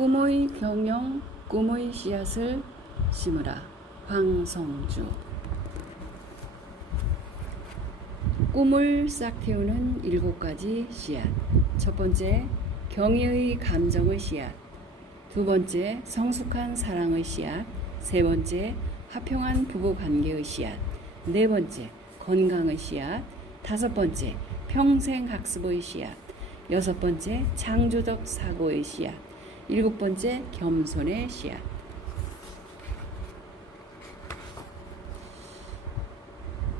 꿈의 경영, 꿈의 씨앗을 심으라. 황성주. 꿈을 싹 틔우는 7가지 씨앗. 첫 번째, 경의의 감정의 씨앗. 두 번째, 성숙한 사랑의 씨앗. 세 번째, 화평한 부부 관계의 씨앗. 네 번째, 건강의 씨앗. 다섯 번째, 평생 학습의 씨앗. 여섯 번째, 창조적 사고의 씨앗. 일곱 번째, 겸손의 씨앗.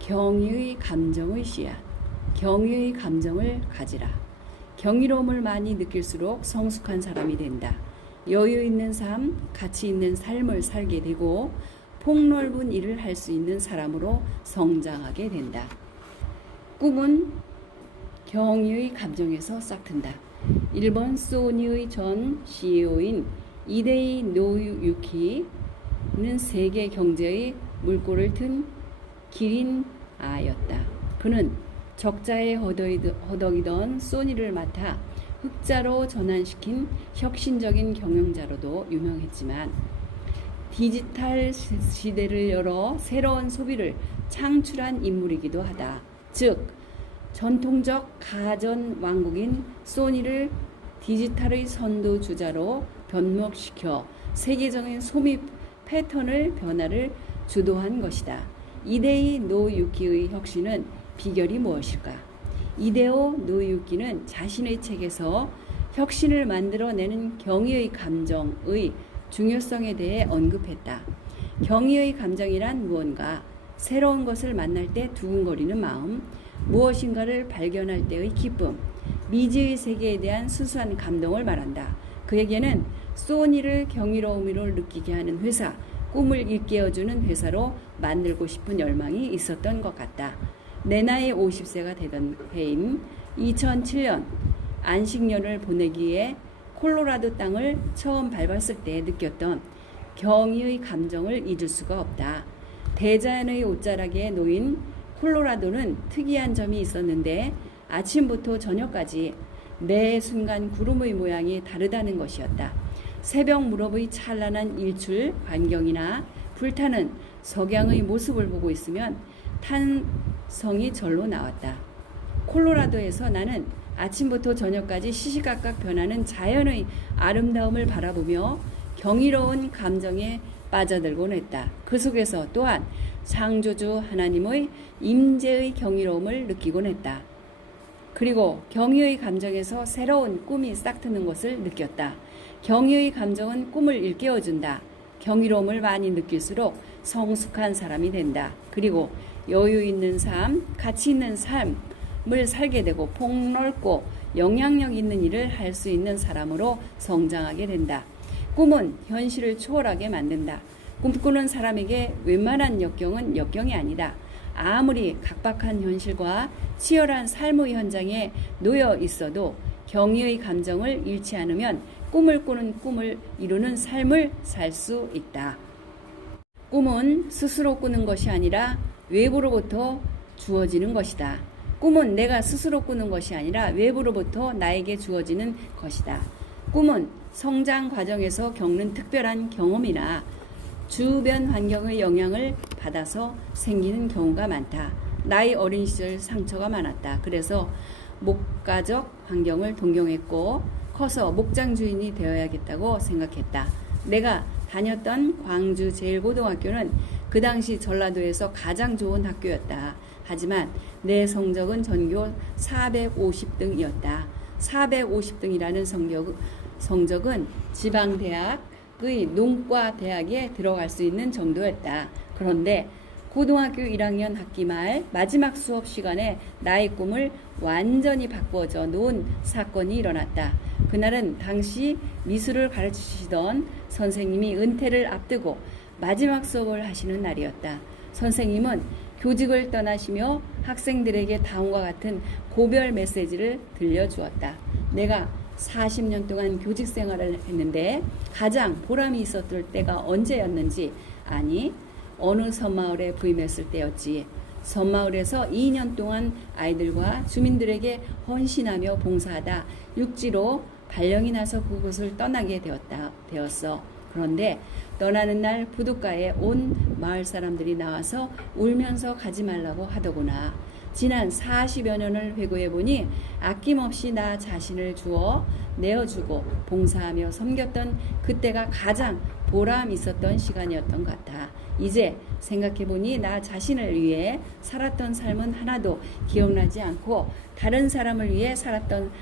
경의의 감정의 씨앗. 경의의 감정을 가지라. 경이로움을 많이 느낄수록 성숙한 사람이 된다. 여유 있는 삶, 가치 있는 삶을 살게 되고 폭넓은 일을 할 수 있는 사람으로 성장하게 된다. 꿈은 경의의 감정에서 싹튼다. 일본 소니의 전 CEO인 이데이 노유키는 세계 경제의 물꼬를 튼 기린아였다. 그는 적자에 허덕이던 소니를 맡아 흑자로 전환시킨 혁신적인 경영자로도 유명했지만 디지털 시대를 열어 새로운 소비를 창출한 인물이기도 하다. 즉 전통적 가전 왕국인 소니를 디지털의 선도주자로 변목시켜 세계적인 소비 패턴을 변화를 주도한 것이다. 이데이 노유키의 혁신은 비결이 무엇일까? 이데오 노유키는 자신의 책에서 혁신을 만들어내는 경의의 감정의 중요성에 대해 언급했다. 경의의 감정이란 무언가, 새로운 것을 만날 때 두근거리는 마음, 무엇인가를 발견할 때의 기쁨, 미지의 세계에 대한 수수한 감동을 말한다. 그에게는 소니를 경이로움으로 느끼게 하는 회사, 꿈을 일깨워주는 회사로 만들고 싶은 열망이 있었던 것 같다. 내 나이 50세가 되던 해인 2007년 안식년을 보내기에 콜로라도 땅을 처음 밟았을 때 느꼈던 경의의 감정을 잊을 수가 없다. 대자연의 옷자락에 놓인 콜로라도는 특이한 점이 있었는데 아침부터 저녁까지 매 순간 구름의 모양이 다르다는 것이었다. 새벽 무렵의 찬란한 일출 광경이나 불타는 석양의 모습을 보고 있으면 탄성이 절로 나왔다. 콜로라도에서 나는 아침부터 저녁까지 시시각각 변하는 자연의 아름다움을 바라보며 경이로운 감정에 빠져들곤 했다. 그 속에서 또한 창조주 하나님의 임재의 경이로움을 느끼곤 했다. 그리고 경의의 감정에서 새로운 꿈이 싹트는 것을 느꼈다. 경의의 감정은 꿈을 일깨워준다. 경이로움을 많이 느낄수록 성숙한 사람이 된다. 그리고 여유 있는 삶, 가치 있는 삶을 살게 되고 폭넓고 영향력 있는 일을 할 수 있는 사람으로 성장하게 된다. 꿈은 현실을 초월하게 만든다. 꿈꾸는 사람에게 웬만한 역경은 역경이 아니다. 아무리 각박한 현실과 치열한 삶의 현장에 놓여 있어도 경의의 감정을 잃지 않으면 꿈을 꾸는 꿈을 이루는 삶을 살 수 있다. 꿈은 스스로 꾸는 것이 아니라 외부로부터 주어지는 것이다. 꿈은 내가 스스로 꾸는 것이 아니라 외부로부터 나에게 주어지는 것이다. 꿈은 성장 과정에서 겪는 특별한 경험이나 주변 환경의 영향을 받아서 생기는 경우가 많다. 나이 어린 시절 상처가 많았다. 그래서 목가적 환경을 동경했고 커서 목장 주인이 되어야겠다고 생각했다. 내가 다녔던 광주 제일고등학교는 그 당시 전라도에서 가장 좋은 학교였다. 하지만 내 성적은 전교 450등이었다. 450등이라는 성적은 지방대학의 농과대학에 들어갈 수 있는 정도였다. 그런데 고등학교 1학년 학기 말 마지막 수업 시간에 나의 꿈을 완전히 바꾸어져 놓은 사건이 일어났다. 그날은 당시 미술을 가르치시던 선생님이 은퇴를 앞두고 마지막 수업을 하시는 날이었다. 선생님은 교직을 떠나시며 학생들에게 다음과 같은 고별 메시지를 들려주었다. 내가 40년 동안 교직 생활을 했는데 가장 보람이 있었을 때가 언제였는지, 아니 어느 섬마을에 부임했을 때였지. 섬마을에서 2년 동안 아이들과 주민들에게 헌신하며 봉사하다 육지로 발령이 나서 그곳을 떠나게 되었어. 그런데 떠나는 날 부둣가에 온 마을 사람들이 나와서 울면서 가지 말라고 하더구나. 지난 40여 년을 회고해 보니 아낌없이 나 자신을 주어 내어주고 봉사하며 섬겼던 그때가 가장 보람 있었던 시간이었던 것 같아. 이제 생각해 보니 나 자신을 위해 살았던 삶은 하나도 기억나지 않고 다른 사람을 위해 살았던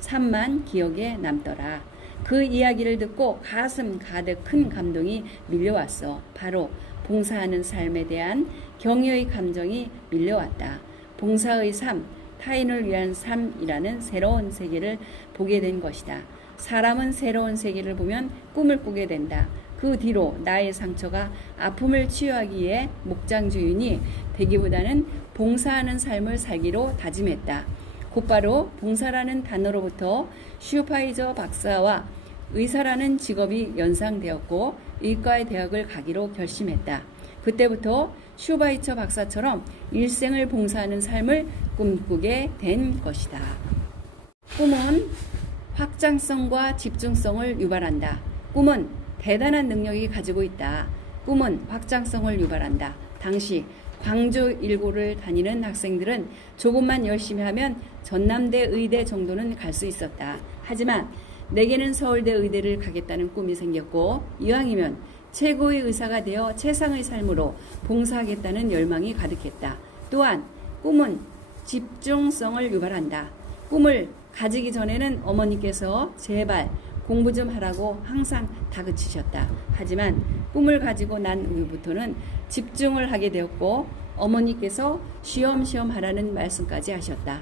삶만 기억에 남더라. 그 이야기를 듣고 가슴 가득 큰 감동이 밀려왔어. 바로 봉사하는 삶에 대한 경의의 감정이 밀려왔다. 봉사의 삶, 타인을 위한 삶이라는 새로운 세계를 보게 된 것이다. 사람은 새로운 세계를 보면 꿈을 꾸게 된다. 그 뒤로 나의 상처가 아픔을 치유하기 위해 목장 주인이 되기보다는 봉사하는 삶을 살기로 다짐했다. 곧바로 봉사라는 단어로부터 슈파이저 박사와 의사라는 직업이 연상되었고 의과의 대학을 가기로 결심했다. 그때부터 슈바이처 박사처럼 일생을 봉사하는 삶을 꿈꾸게 된 것이다. 꿈은 확장성과 집중성을 유발한다. 꿈은 대단한 능력이 가지고 있다. 꿈은 확장성을 유발한다. 당시 광주 일고를 다니는 학생들은 조금만 열심히 하면 전남대 의대 정도는 갈 수 있었다. 하지만 내게는 서울대 의대를 가겠다는 꿈이 생겼고 이왕이면 최고의 의사가 되어 최상의 삶으로 봉사하겠다는 열망이 가득했다. 또한 꿈은 집중성을 유발한다. 꿈을 가지기 전에는 어머니께서 제발 공부 좀 하라고 항상 다그치셨다. 하지만 꿈을 가지고 난 후부터는 집중을 하게 되었고 어머니께서 쉬엄쉬엄 하라는 말씀까지 하셨다.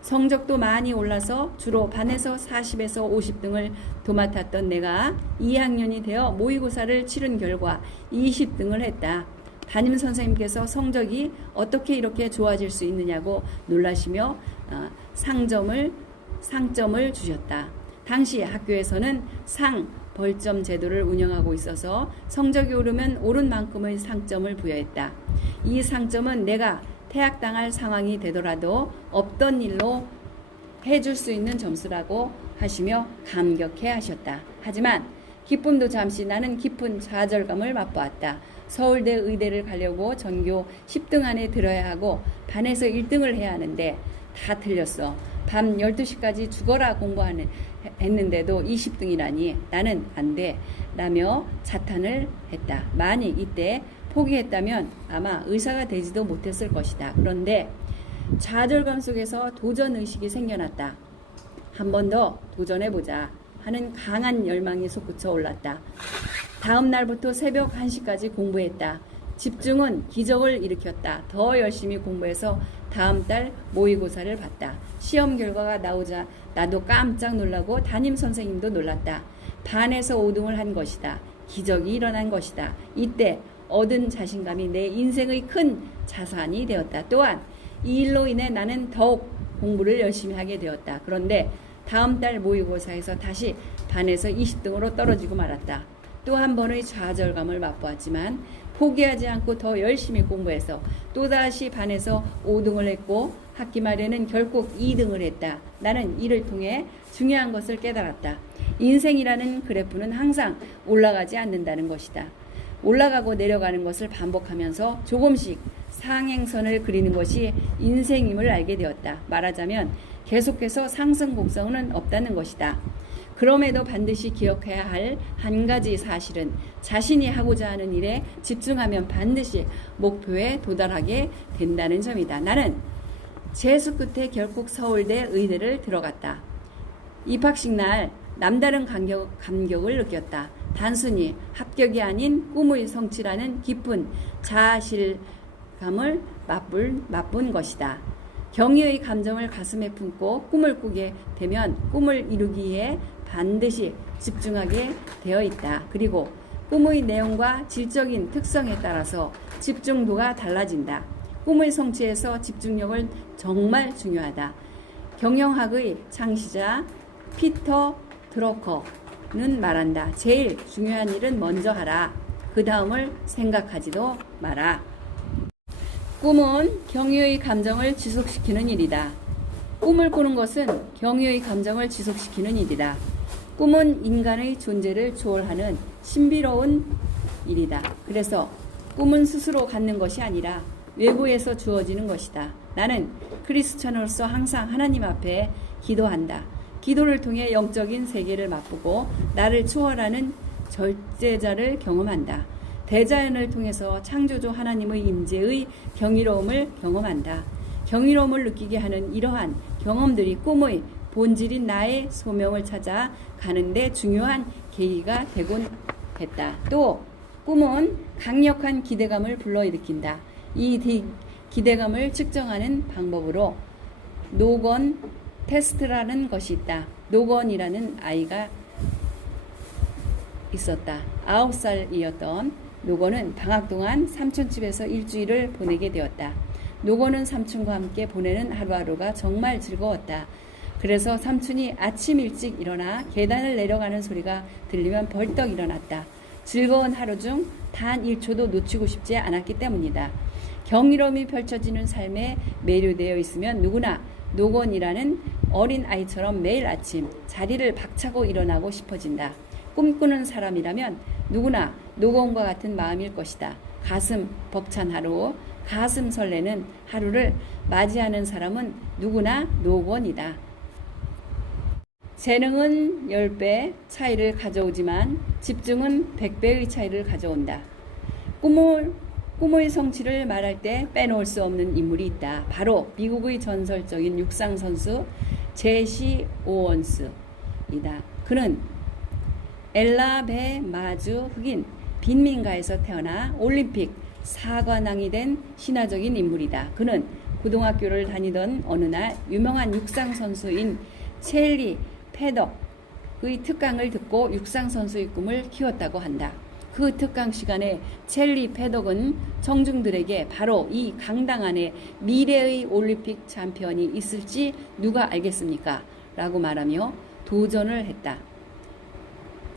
성적도 많이 올라서 주로 반에서 40에서 50등을 도맡았던 내가 2학년이 되어 모의고사를 치른 결과 20등을 했다. 담임선생님께서 성적이 어떻게 이렇게 좋아질 수 있느냐고 놀라시며 상점을 주셨다. 당시 학교에서는 벌점 제도를 운영하고 있어서 성적이 오르면 오른 만큼의 상점을 부여했다. 이 상점은 내가 퇴학당할 상황이 되더라도 없던 일로 해줄 수 있는 점수라고 하시며 감격해 하셨다. 하지만 기쁨도 잠시 나는 깊은 좌절감을 맛보았다. 서울대 의대를 가려고 전교 10등 안에 들어야 하고 반에서 1등을 해야 하는데 다 틀렸어. 밤 12시까지 죽어라 했는데도 20등이라니 나는 안 돼 라며 자탄을 했다. 만약 이때 포기했다면 아마 의사가 되지도 못했을 것이다. 그런데 좌절감 속에서 도전의식이 생겨났다. 한 번 더 도전해보자 하는 강한 열망이 솟구쳐 올랐다. 다음 날부터 새벽 1시까지 공부했다. 집중은 기적을 일으켰다. 더 열심히 공부해서 다음 달 모의고사를 봤다. 시험 결과가 나오자 나도 깜짝 놀라고 담임 선생님도 놀랐다. 반에서 5등을 한 것이다. 기적이 일어난 것이다. 이때 얻은 자신감이 내 인생의 큰 자산이 되었다. 또한 이 일로 인해 나는 더욱 공부를 열심히 하게 되었다. 그런데 다음 달 모의고사에서 다시 반에서 20등으로 떨어지고 말았다. 또 한 번의 좌절감을 맛보았지만 포기하지 않고 더 열심히 공부해서 또다시 반에서 5등을 했고 학기 말에는 결국 2등을 했다. 나는 이를 통해 중요한 것을 깨달았다. 인생이라는 그래프는 항상 올라가지 않는다는 것이다. 올라가고 내려가는 것을 반복하면서 조금씩 상행선을 그리는 것이 인생임을 알게 되었다. 말하자면 계속해서 상승 곡선은 없다는 것이다. 그럼에도 반드시 기억해야 할 한 가지 사실은 자신이 하고자 하는 일에 집중하면 반드시 목표에 도달하게 된다는 점이다. 나는 재수 끝에 결국 서울대 의대를 들어갔다. 입학식 날 남다른 감격을 느꼈다. 단순히 합격이 아닌 꿈의 성취라는 깊은 자아실감을 맛본 것이다. 경의의 감정을 가슴에 품고 꿈을 꾸게 되면 꿈을 이루기 위해 반드시 집중하게 되어 있다. 그리고 꿈의 내용과 질적인 특성에 따라서 집중도가 달라진다. 꿈의 성취에서 집중력은 정말 중요하다. 경영학의 창시자 피터 드러커는 말한다. 제일 중요한 일은 먼저 하라. 그 다음을 생각하지도 마라. 꿈은 경의의 감정을 지속시키는 일이다. 꿈을 꾸는 것은 경의의 감정을 지속시키는 일이다. 꿈은 인간의 존재를 초월하는 신비로운 일이다. 그래서 꿈은 스스로 갖는 것이 아니라 외부에서 주어지는 것이다. 나는 크리스천으로서 항상 하나님 앞에 기도한다. 기도를 통해 영적인 세계를 맛보고 나를 초월하는 절제자를 경험한다. 대자연을 통해서 창조주 하나님의 임재의 경이로움을 경험한다. 경이로움을 느끼게 하는 이러한 경험들이 꿈의 본질인 나의 소명을 찾아 가는데 중요한 계기가 되곤 했다. 또 꿈은 강력한 기대감을 불러일으킨다. 이 기대감을 측정하는 방법으로 노건 테스트라는 것이 있다. 노건이라는 아이가 있었다. 9살이었던 노건은 방학 동안 삼촌집에서 일주일을 보내게 되었다. 노건은 삼촌과 함께 보내는 하루하루가 정말 즐거웠다. 그래서 삼촌이 아침 일찍 일어나 계단을 내려가는 소리가 들리면 벌떡 일어났다. 즐거운 하루 중 단 1초도 놓치고 싶지 않았기 때문이다. 경이로움이 펼쳐지는 삶에 매료되어 있으면 누구나 노건이라는 어린 아이처럼 매일 아침 자리를 박차고 일어나고 싶어진다. 꿈꾸는 사람이라면 누구나 노건과 같은 마음일 것이다. 가슴 벅찬 하루, 가슴 설레는 하루를 맞이하는 사람은 누구나 노건이다. 재능은 10배 차이를 가져오지만 집중은 100배의 차이를 가져온다. 꿈의 성취를 말할 때 빼놓을 수 없는 인물이 있다. 바로 미국의 전설적인 육상 선수 제시 오원스이다. 그는 엘라베마주 흑인 빈민가에서 태어나 올림픽 4관왕이 된 신화적인 인물이다. 그는 고등학교를 다니던 어느 날 유명한 육상 선수인 첼리 패덕의 특강을 듣고 육상 선수의 꿈을 키웠다고 한다. 그 특강 시간에 첼리 패덕은 청중들에게 바로 이 강당 안에 미래의 올림픽 챔피언이 있을지 누가 알겠습니까? 라고 말하며 도전을 했다.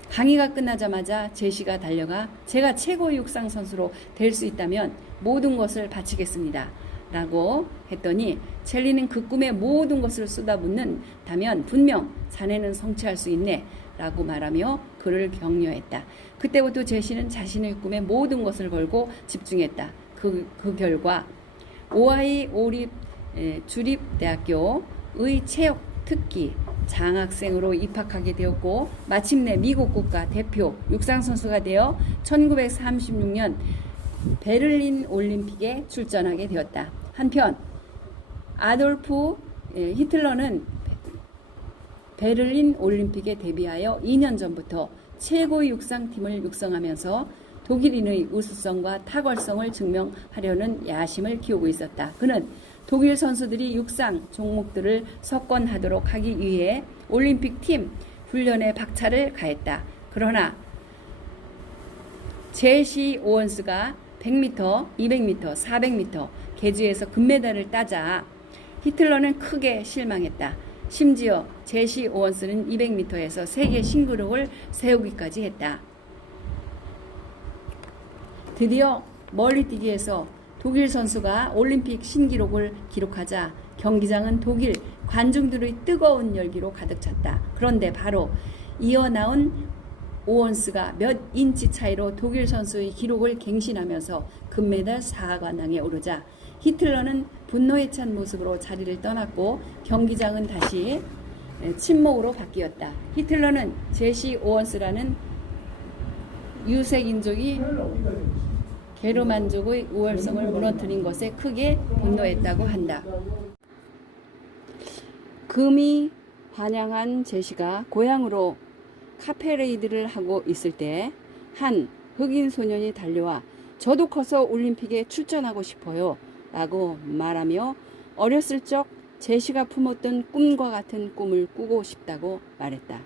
강의가 끝나자마자 제시가 달려가 제가 최고의 육상 선수로 될 수 있다면 모든 것을 바치겠습니다. 라고 했더니 첼리는 그 꿈에 모든 것을 쏟아붓는다면 분명 자네는 성취할 수 있네 라고 말하며 그를 격려했다. 그때부터 제시는 자신의 꿈에 모든 것을 걸고 집중했다. 그 결과 오하이 주립대학교의 체육 특기 장학생으로 입학하게 되었고 마침내 미국 국가 대표 육상선수가 되어 1936년 베를린 올림픽에 출전하게 되었다. 한편 아돌프 히틀러는 베를린 올림픽에 데뷔하여 2년 전부터 최고의 육상팀을 육성하면서 독일인의 우수성과 탁월성을 증명하려는 야심을 키우고 있었다. 그는 독일 선수들이 육상 종목들을 석권하도록 하기 위해 올림픽 팀 훈련에 박차를 가했다. 그러나 제시 오원스가 100m, 200m, 400m 계주에서 금메달을 따자 히틀러는 크게 실망했다. 심지어 제시 오원스는 200m에서 세계 신기록을 세우기까지 했다. 드디어 멀리뛰기에서 독일 선수가 올림픽 신기록을 기록하자 경기장은 독일 관중들의 뜨거운 열기로 가득 찼다. 그런데 바로 이어나온 오원스가 몇 인치 차이로 독일 선수의 기록을 갱신하면서 금메달 4관왕에 오르자 히틀러는 분노에 찬 모습으로 자리를 떠났고 경기장은 다시 침묵으로 바뀌었다. 히틀러는 제시 오원스라는 유색인종이 게르만족의 우월성을 무너뜨린 것에 크게 분노했다고 한다. 금이 환영한 제시가 고향으로 카페레이드를 하고 있을 때 한 흑인 소년이 달려와 저도 커서 올림픽에 출전하고 싶어요 라고 말하며 어렸을 적 제시가 품었던 꿈과 같은 꿈을 꾸고 싶다고 말했다.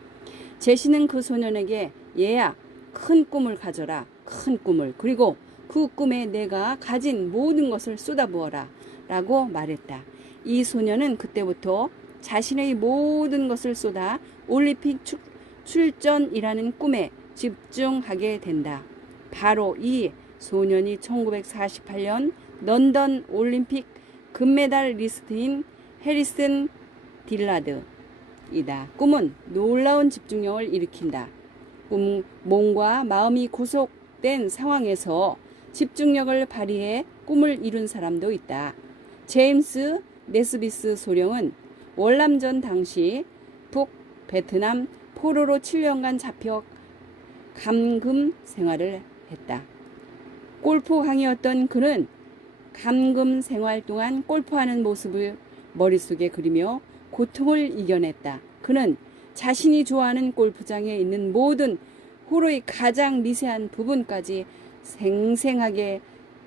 제시는 그 소년에게 얘야 큰 꿈을 가져라. 큰 꿈을. 그리고 그 꿈에 내가 가진 모든 것을 쏟아부어라 라고 말했다. 이 소년은 그때부터 자신의 모든 것을 쏟아 올림픽 출전이라는 꿈에 집중하게 된다. 바로 이 소년이 1948년 런던 올림픽 금메달 리스트인 해리슨 딜라드이다. 꿈은 놀라운 집중력을 일으킨다. 몸과 마음이 구속된 상황에서 집중력을 발휘해 꿈을 이룬 사람도 있다. 제임스 네스비스 소령은 월남전 당시 북베트남 포로로 7년간 잡혀 감금 생활을 했다. 골프강이었던 그는 감금 생활 동안 골프하는 모습을 머릿속에 그리며 고통을 이겨냈다. 그는 자신이 좋아하는 골프장에 있는 모든 홀의 가장 미세한 부분까지 생생하게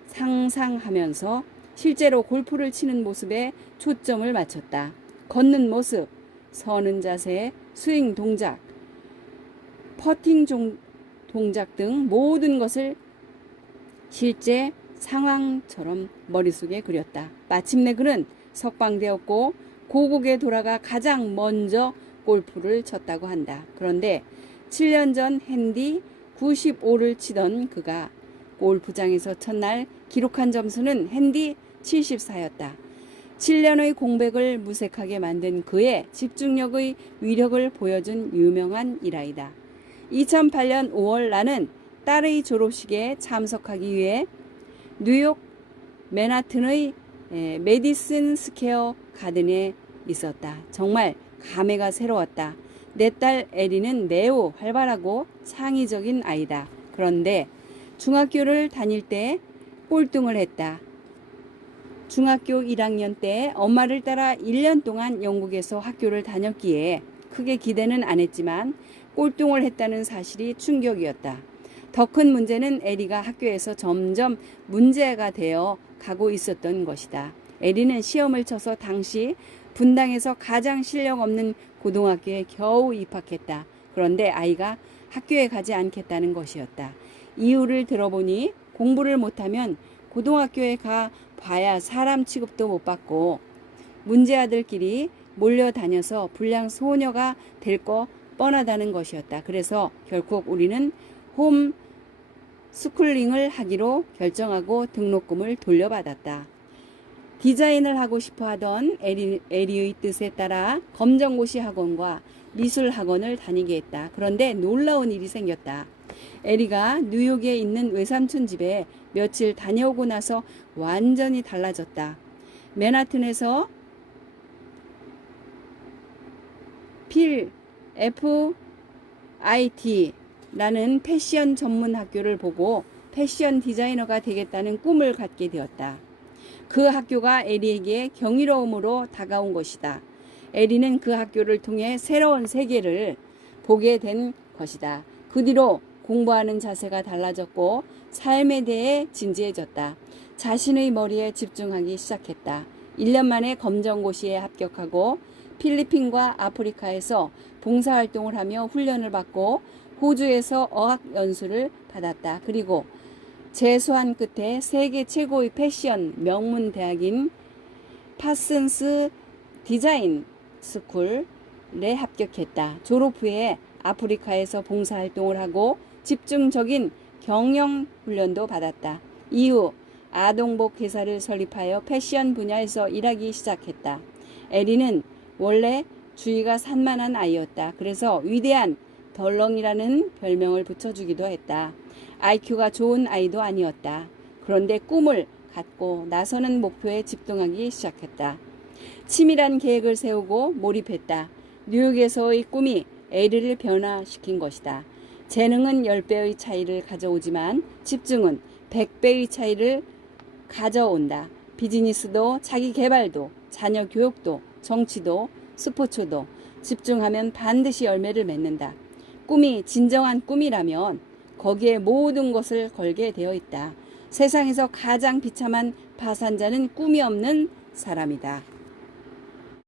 상상하면서 실제로 골프를 치는 모습에 초점을 맞췄다. 걷는 모습, 서는 자세, 스윙 동작, 퍼팅 동작 등 모든 것을 실제 상황처럼 머릿속에 그렸다. 마침내 그는 석방되었고 고국에 돌아가 가장 먼저 골프를 쳤다고 한다. 그런데 7년 전 핸디 95를 치던 그가 골프장에서 첫날 기록한 점수는 핸디 74였다. 7년의 공백을 무색하게 만든 그의 집중력의 위력을 보여준 유명한 일화이다. 2008년 5월 나는 딸의 졸업식에 참석하기 위해 뉴욕 맨하튼의 메디슨 스퀘어 가든에 있었다. 정말 감회가 새로웠다. 내 딸 에리는 매우 활발하고 창의적인 아이다. 그런데 중학교를 다닐 때 꼴등을 했다. 중학교 1학년 때 엄마를 따라 1년 동안 영국에서 학교를 다녔기에 크게 기대는 안 했지만 꼴등을 했다는 사실이 충격이었다. 더 큰 문제는 에리가 학교에서 점점 문제가 되어 가고 있었던 것이다. 에리는 시험을 쳐서 당시 분당에서 가장 실력 없는 고등학교에 겨우 입학했다. 그런데 아이가 학교에 가지 않겠다는 것이었다. 이유를 들어보니 공부를 못하면 고등학교에 가 봐야 사람 취급도 못 받고 문제아들끼리 몰려다녀서 불량 소녀가 될 거 뻔하다는 것이었다. 그래서 결국 우리는 홈 스쿨링을 하기로 결정하고 등록금을 돌려받았다. 디자인을 하고 싶어 하던 에리의 뜻에 따라 검정고시 학원과 미술 학원을 다니게 했다. 그런데 놀라운 일이 생겼다. 에리가 뉴욕에 있는 외삼촌 집에 며칠 다녀오고 나서 완전히 달라졌다. 맨하튼에서 필 FIT라는 패션 전문 학교를 보고 패션 디자이너가 되겠다는 꿈을 갖게 되었다. 그 학교가 에리에게 경이로움으로 다가온 것이다. 에리는 그 학교를 통해 새로운 세계를 보게 된 것이다. 그 뒤로 공부하는 자세가 달라졌고 삶에 대해 진지해졌다. 자신의 머리에 집중하기 시작했다. 1년 만에 검정고시에 합격하고 필리핀과 아프리카에서 봉사활동을 하며 훈련을 받고 호주에서 어학 연수를 받았다. 그리고 재수한 끝에 세계 최고의 패션 명문 대학인 파슨스 디자인 스쿨에 합격했다. 졸업 후에 아프리카에서 봉사활동을 하고 집중적인 경영 훈련도 받았다. 이후 아동복 회사를 설립하여 패션 분야에서 일하기 시작했다. 에리는 원래 주의가 산만한 아이였다. 그래서 위대한 덜렁이라는 별명을 붙여주기도 했다. IQ가 좋은 아이도 아니었다. 그런데 꿈을 갖고 나서는 목표에 집중하기 시작했다. 치밀한 계획을 세우고 몰입했다. 뉴욕에서의 꿈이 에리를 변화시킨 것이다. 재능은 10배의 차이를 가져오지만 집중은 100배의 차이를 가져온다. 비즈니스도 자기 개발도 자녀 교육도 정치도 스포츠도 집중하면 반드시 열매를 맺는다. 꿈이 진정한 꿈이라면 거기에 모든 것을 걸게 되어 있다. 세상에서 가장 비참한 파산자는 꿈이 없는 사람이다.